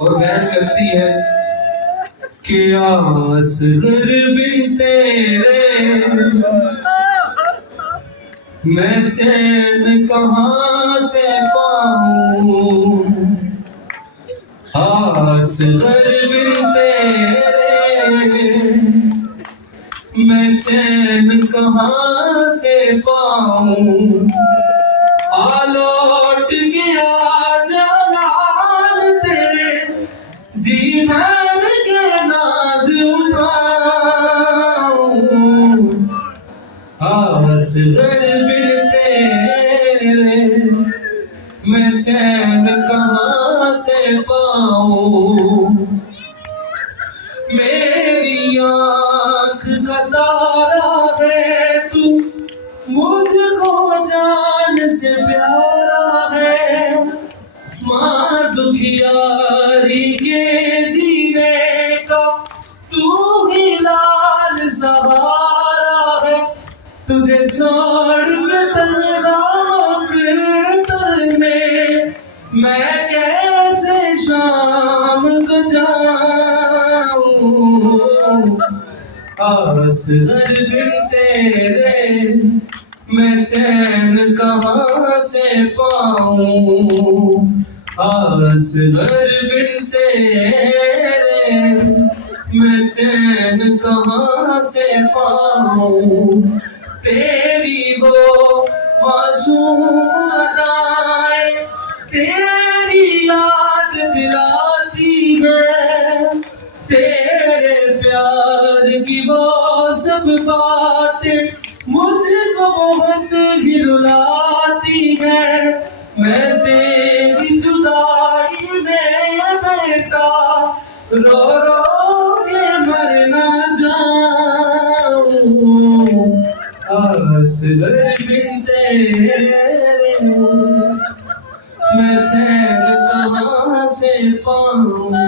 और बयान करती है कि असगर बिन तेरे मैं चैन कहाँ से पाऊं, असगर बिन तेरे मैं चैन कहाँ से पाऊं। लौट गया जलाल तेरे जी भर के नाज उठाऊं, असगर बिन तेरे मैं चैन कहाँ से पाऊं। मेरी आँख का तारा है तू, मुझको जान से प्यारा है। माँ दुखियारी के जीने का तू ही लाल सहारा है। तुझे छोड़ के तन्हा मकतल में मैं कैसे शाम को जाऊं, असगर बिन तेरे मैं चैन कहाँ से पाऊं, असगर बिन तेरे मैं चैन कहाँ से पाऊं। तेरी वो मासूम अदाएं तेरी याद दिलाती है, तेरे प्यार की वो सब बातें मुझको बहुत ही रुलाती है। मैं तेरी जुदाई में बेटा रो रो के मर ना जाऊं, असगर बिन तेरे मैं चैन कहाँ से पाऊं।